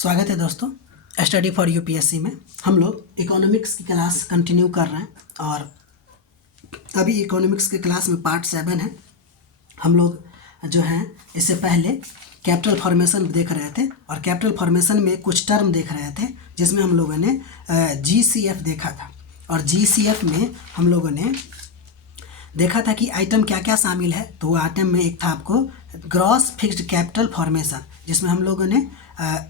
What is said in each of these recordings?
स्वागत है दोस्तों। स्टडी फॉर यूपीएससी में हम लोग इकोनॉमिक्स की क्लास कंटिन्यू कर रहे हैं और अभी इकोनॉमिक्स के क्लास में पार्ट 7 है। हम लोग जो हैं इससे पहले कैपिटल फॉर्मेशन देख रहे थे और कैपिटल फॉर्मेशन में कुछ टर्म देख रहे थे जिसमें हम लोगों ने जीसीएफ देखा था और जीसीएफ में हम लोगों ने देखा था कि आइटम क्या क्या शामिल है। तो वो आइटम में एक था आपको ग्रॉस फिक्स्ड कैपिटल फॉर्मेशन, जिसमें हम लोगों ने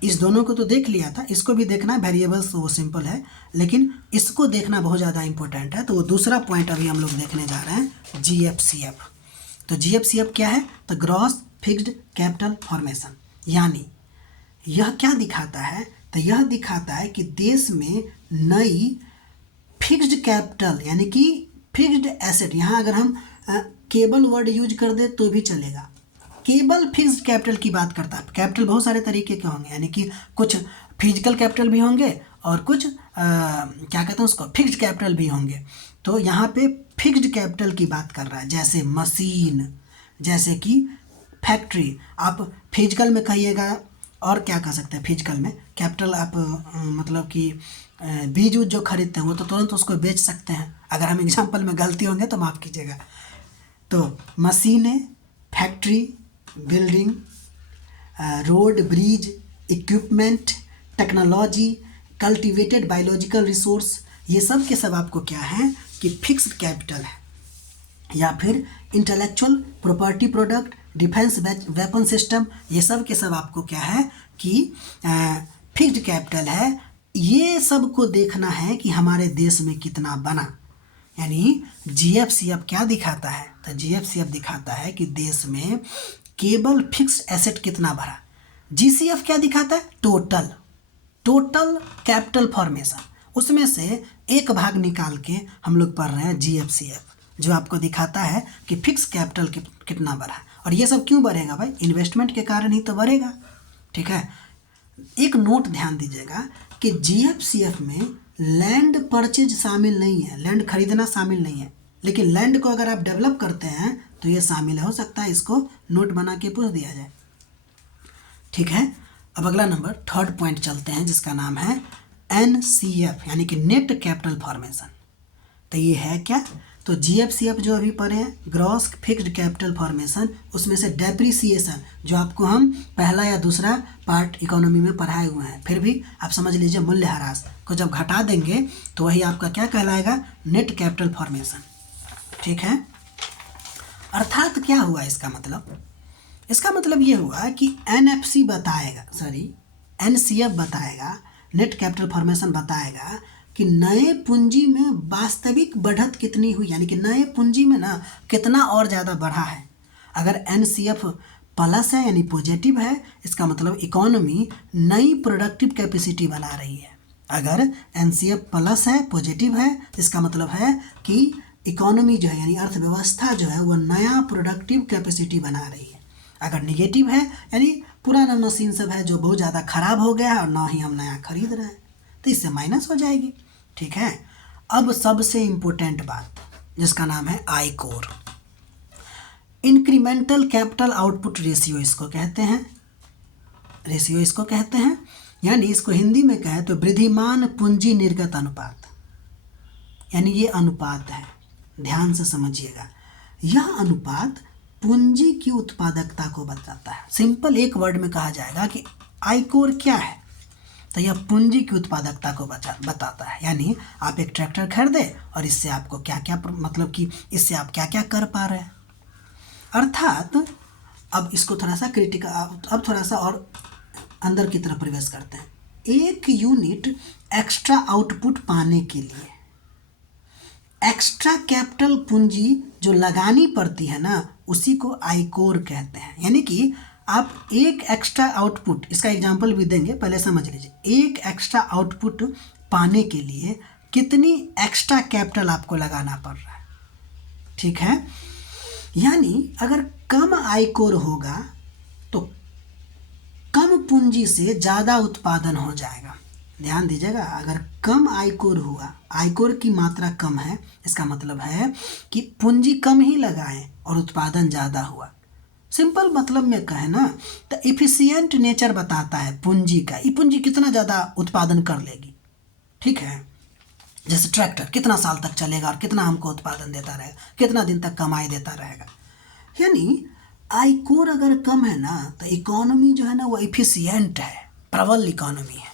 इस दोनों को तो देख लिया था, इसको भी देखना है। वेरिएबल्स तो वो सिंपल है, लेकिन इसको देखना बहुत ज़्यादा इंपॉर्टेंट है। तो वो दूसरा पॉइंट अभी हम लोग देखने जा रहे हैं, जीएफसीएफ। तो जीएफसीएफ क्या है? तो ग्रॉस फिक्स्ड कैपिटल फॉर्मेशन। यानी यह क्या दिखाता है? तो यह दिखाता है कि देश में नई फिक्स्ड कैपिटल यानी कि फिक्स्ड एसेट, यहाँ अगर हम केबल वर्ड यूज कर दे तो भी चलेगा। केबल फिक्स्ड कैपिटल की बात करता है। कैपिटल बहुत सारे तरीके के होंगे, यानी कि कुछ फिजिकल कैपिटल भी होंगे और कुछ क्या कहते हैं उसको, फिक्स्ड कैपिटल भी होंगे। तो यहाँ पे फिक्स्ड कैपिटल की बात कर रहा है, जैसे मशीन, जैसे कि फैक्ट्री। आप फिजिकल में कहिएगा और क्या कह सकते हैं फिजिकल में कैपिटल, आप मतलब कि बीज उज जो खरीदते हैं वो तो तुरंत उसको बेच सकते हैं। अगर हम एग्जाम्पल में गलती होंगे तो माफ़ कीजिएगा। तो मशीनें, factory, building, road, bridge, equipment, technology, cultivated biological resource, ये सब के सब आपको क्या है कि फिक्स्ड कैपिटल है। या फिर intellectual property product, defence weapon system, ये सब के सब आपको क्या है कि फिक्स्ड कैपिटल है। ये सब को देखना है कि हमारे देश में कितना बना। यानी जीएफसीएफ क्या दिखाता है? तो जीएफसीएफ दिखाता है कि देश में केवल फिक्स्ड एसेट कितना भरा। जीसीएफ क्या दिखाता है? Total capital formation. उसमें से एक भाग निकाल के हम लोग पढ़ रहे हैं जीएफसीएफ, जो आपको दिखाता है कि फिक्स कैपिटल कितना बढ़ा। और ये सब क्यों बढ़ेगा भाई? इन्वेस्टमेंट के कारण ही तो बढ़ेगा। ठीक है, एक नोट ध्यान दीजिएगा कि जीएफसीएफ में लैंड परचेज शामिल नहीं है, लैंड खरीदना शामिल नहीं है। लेकिन लैंड को अगर आप डेवलप करते हैं तो ये शामिल है। हो सकता है इसको नोट बना के पूछ दिया जाए। ठीक है, अब अगला नंबर, थर्ड पॉइंट चलते हैं, जिसका नाम है एनसीएफ यानी कि नेट कैपिटल फॉर्मेशन। तो ये है क्या? तो जीएफसीएफ जो अभी पढ़े हैं, ग्रॉस फिक्स्ड कैपिटल फॉर्मेशन, उसमें से डेप्रिसिएशन, जो आपको हम पहला या दूसरा पार्ट इकोनॉमी में पढ़ाए हुए हैं, फिर भी आप समझ लीजिए मूल्यह्रास को जब घटा देंगे तो वही आपका क्या कहलाएगा? Net capital formation. ठीक है, अर्थात क्या हुआ इसका मतलब? इसका मतलब ये हुआ कि एनएफसी बताएगा, एनसीएफ बताएगा, नेट कैपिटल फॉर्मेशन बताएगा कि नए पूंजी में वास्तविक बढ़त कितनी हुई, यानी कि नए पूंजी में ना कितना और ज़्यादा बढ़ा है। अगर एनसीएफ प्लस है यानी पॉजिटिव है, इसका मतलब इकोनॉमी नई प्रोडक्टिव कैपेसिटी बना रही है। अगर एनसीएफ प्लस है, पॉजिटिव है, इसका मतलब है कि इकोनॉमी जो है यानी अर्थव्यवस्था जो है वो नया प्रोडक्टिव कैपेसिटी बना रही है। अगर निगेटिव है यानी पुराना मशीन सब है जो बहुत ज़्यादा ख़राब हो गया है और ना ही हम नया खरीद रहे हैं, तो इससे माइनस हो जाएगी। ठीक है, अब सबसे इम्पोर्टेंट बात, जिसका नाम है i-core, incremental capital output ratio इसको कहते हैं। यानी इसको हिंदी में कहें तो वृद्धिमान पूंजी निर्गत अनुपात, यानी ये अनुपात है, ध्यान से समझिएगा। यह अनुपात पूंजी की उत्पादकता को बताता है। सिंपल एक वर्ड में कहा जाएगा कि आईकोर क्या है, तो यह पूंजी की उत्पादकता को बताता है। यानी आप एक ट्रैक्टर खरीदे और इससे आपको क्या क्या, मतलब कि इससे आप क्या क्या कर पा रहे हैं। अर्थात अब इसको थोड़ा सा क्रिटिकल, अब थोड़ा सा और अंदर की तरफ प्रवेश करते हैं। एक यूनिट एक्स्ट्रा आउटपुट पाने के लिए एक्स्ट्रा कैपिटल पूंजी जो लगानी पड़ती है ना, उसी को आईकोर कहते हैं। यानी कि आप एक एक्स्ट्रा आउटपुट, इसका एग्जांपल भी देंगे, पहले समझ लीजिए। एक एक्स्ट्रा आउटपुट पाने के लिए कितनी एक्स्ट्रा कैपिटल आपको लगाना पड़ रहा है। ठीक है, यानी अगर कम आईकोर होगा तो कम पूंजी से ज़्यादा उत्पादन हो जाएगा। ध्यान दीजिएगा, अगर कम आयकोर हुआ, आयकोर की मात्रा कम है, इसका मतलब है कि पूंजी कम ही लगाएं और उत्पादन ज़्यादा हुआ। सिंपल मतलब में कहे ना तो इफिशियंट नेचर बताता है पूंजी का, ये पूंजी कितना ज़्यादा उत्पादन कर लेगी। ठीक है, जैसे ट्रैक्टर कितना साल तक चलेगा और कितना हमको उत्पादन देता रहेगा, कितना दिन तक कमाई देता रहेगा। यानी आई कोर अगर कम है ना तो इकोनॉमी जो है ना वो इफिशियंट है, प्रबल इकोनॉमी है।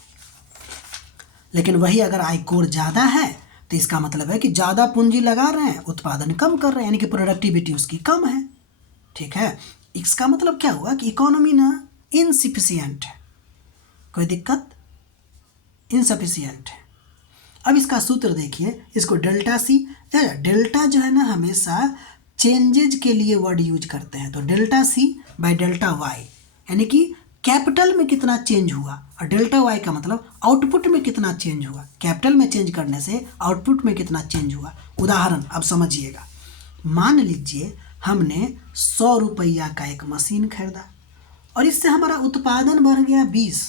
लेकिन वही अगर आई कोर ज़्यादा है तो इसका मतलब है कि ज़्यादा पूंजी लगा रहे हैं, उत्पादन कम कर रहे हैं, यानी कि प्रोडक्टिविटी उसकी कम है। ठीक है, इसका मतलब क्या हुआ कि इकोनॉमी ना इनसफिशियंट है, कोई दिक्कत, इनसफिशियंट है। अब इसका सूत्र देखिए, इसको डेल्टा सी, डेल्टा जो है ना हमेशा चेंजेज के लिए वर्ड यूज करते हैं, तो delta C by delta Y, यानी कि कैपिटल में कितना चेंज हुआ, और डेल्टा वाई का मतलब आउटपुट में कितना चेंज हुआ। कैपिटल में चेंज करने से आउटपुट में कितना चेंज हुआ। उदाहरण अब समझिएगा, मान लीजिए हमने 100 रुपया का एक मशीन खरीदा और इससे हमारा उत्पादन बढ़ गया 20।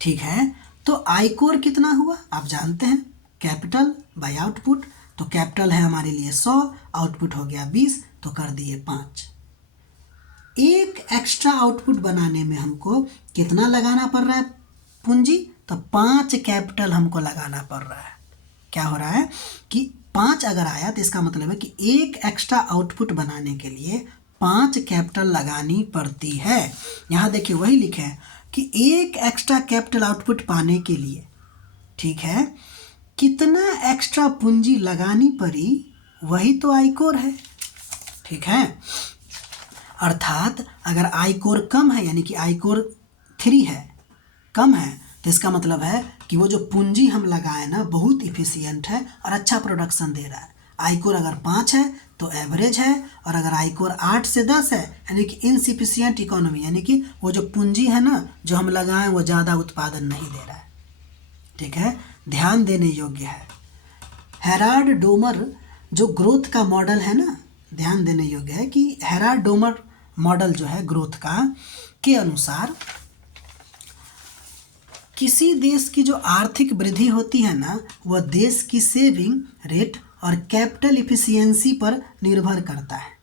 ठीक है, तो आई कोर कितना हुआ आप जानते हैं, कैपिटल बाय आउटपुट। तो कैपिटल है हमारे लिए 100, आउटपुट हो गया 20, तो कर दिए 5। एक एक्स्ट्रा आउटपुट बनाने में हमको कितना लगाना पड़ रहा है पूंजी, तो 5 कैपिटल हमको लगाना पड़ रहा है। क्या हो रहा है कि 5 अगर आया तो इसका मतलब है कि एक एक्स्ट्रा आउटपुट बनाने के लिए 5 कैपिटल लगानी पड़ती है। यहाँ देखिए वही लिखे है कि एक एक्स्ट्रा कैपिटल आउटपुट पाने के लिए, ठीक है, कितना एक्स्ट्रा पूंजी लगानी पड़ी, वही तो आई कोर है। ठीक है, अर्थात अगर आई कोर कम है, यानी कि आई कोर 3 है, कम है, तो इसका मतलब है कि वो जो पूंजी हम लगाए ना बहुत इफिशियंट है और अच्छा प्रोडक्शन दे रहा है। आई कोर अगर 5 है तो एवरेज है, और अगर आई कोर 8 से 10 है यानी कि इनसफिशियंट इकोनॉमी, यानी कि वो जो पूंजी है ना जो हम लगाएं वो ज़्यादा उत्पादन नहीं दे रहा है। ठीक है, ध्यान देने योग्य है। हेराल्ड डोमर जो ग्रोथ का मॉडल है ना, ध्यान देने योग्य है कि हेराल्ड डोमर मॉडल जो है ग्रोथ का के अनुसार किसी देश की जो आर्थिक वृद्धि होती है ना वह देश की सेविंग रेट और कैपिटल इफिशियंसी पर निर्भर करता है।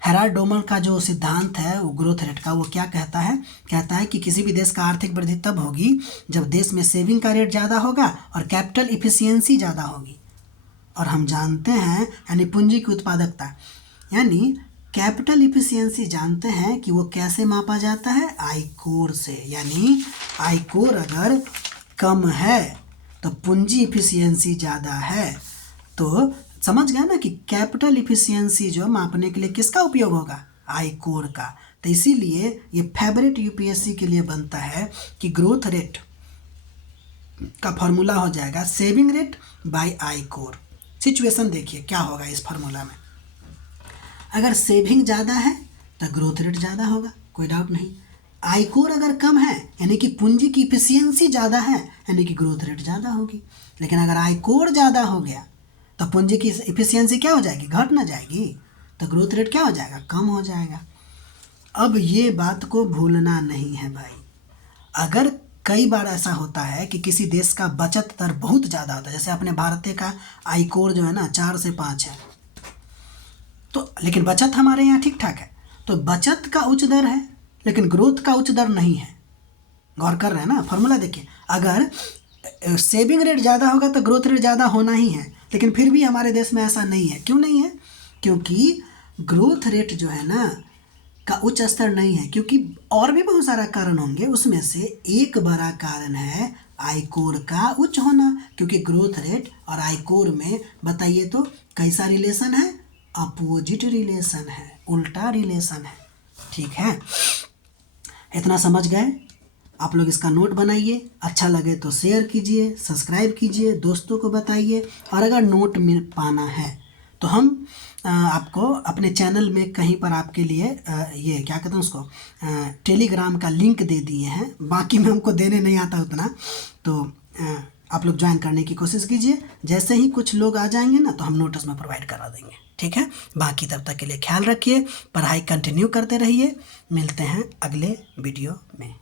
हेराल्ड डोमर का जो सिद्धांत है वो ग्रोथ रेट का, वो क्या कहता है, कहता है कि किसी भी देश का आर्थिक वृद्धि तब होगी जब देश में सेविंग का रेट ज़्यादा होगा और कैपिटल इफिशियंसी ज़्यादा होगी। और हम जानते हैं यानी पूंजी की उत्पादकता, यानी कैपिटल इफिशियंसी जानते हैं कि वो कैसे मापा जाता है, आई कोर से। यानी आई कोर अगर कम है तो पूंजी इफिशियंसी ज़्यादा है। तो समझ गया ना कि कैपिटल इफिशियंसी जो मापने के लिए किसका उपयोग होगा, आई कोर का। तो इसीलिए ये फेवरेट यूपीएससी के लिए बनता है कि ग्रोथ रेट का फॉर्मूला हो जाएगा saving rate by I core. Situation देखिए क्या होगा इस फार्मूला में, अगर सेविंग ज़्यादा है तो ग्रोथ रेट ज़्यादा होगा, कोई डाउट नहीं। आई कोर अगर कम है यानी कि पूंजी की इफिशियंसी ज़्यादा है यानी कि ग्रोथ रेट ज़्यादा होगी। लेकिन अगर आई कोर ज़्यादा हो गया तो पूंजी की इफिशियंसी क्या हो जाएगी, घट ना जाएगी, तो ग्रोथ रेट क्या हो जाएगा, कम हो जाएगा। अब ये बात को भूलना नहीं है भाई। अगर कई बार ऐसा होता है कि किसी देश का बचत दर बहुत ज़्यादा होता है, जैसे अपने भारत का आई कोर जो है ना 4 से 5 है, तो लेकिन बचत हमारे यहाँ ठीक ठाक है, तो बचत का उच्च दर है लेकिन ग्रोथ का उच्च दर नहीं है। गौर कर रहे हैं ना, फॉर्मूला देखिए, अगर सेविंग रेट ज़्यादा होगा तो ग्रोथ रेट ज़्यादा होना ही है, लेकिन फिर भी हमारे देश में ऐसा नहीं है। क्यों नहीं है, क्योंकि ग्रोथ रेट जो है ना का उच्च स्तर नहीं है, क्योंकि और भी बहुत सारा कारण होंगे, उसमें से एक बड़ा कारण है आई कोर का उच्च होना। क्योंकि ग्रोथ रेट और आई कोर में बताइए तो कैसा रिलेशन है, अपोजिट रिलेशन है, उल्टा रिलेशन है। ठीक है, इतना समझ गए। आप लोग इसका नोट बनाइए, अच्छा लगे तो शेयर कीजिए, सब्सक्राइब कीजिए, दोस्तों को बताइए। और अगर नोट मिल पाना है तो हम आपको अपने चैनल में कहीं पर आपके लिए ये क्या कहते हैं उसको, टेलीग्राम का लिंक दे दिए हैं। बाकी में हमको देने नहीं आता उतना, तो आप लोग ज्वाइन करने की कोशिश कीजिए। जैसे ही कुछ लोग आ जाएंगे ना तो हम नोट्स में प्रोवाइड करा देंगे। ठीक है, बाकी तब तक के लिए ख्याल रखिए, पढ़ाई कंटिन्यू करते रहिए। मिलते हैं अगले वीडियो में।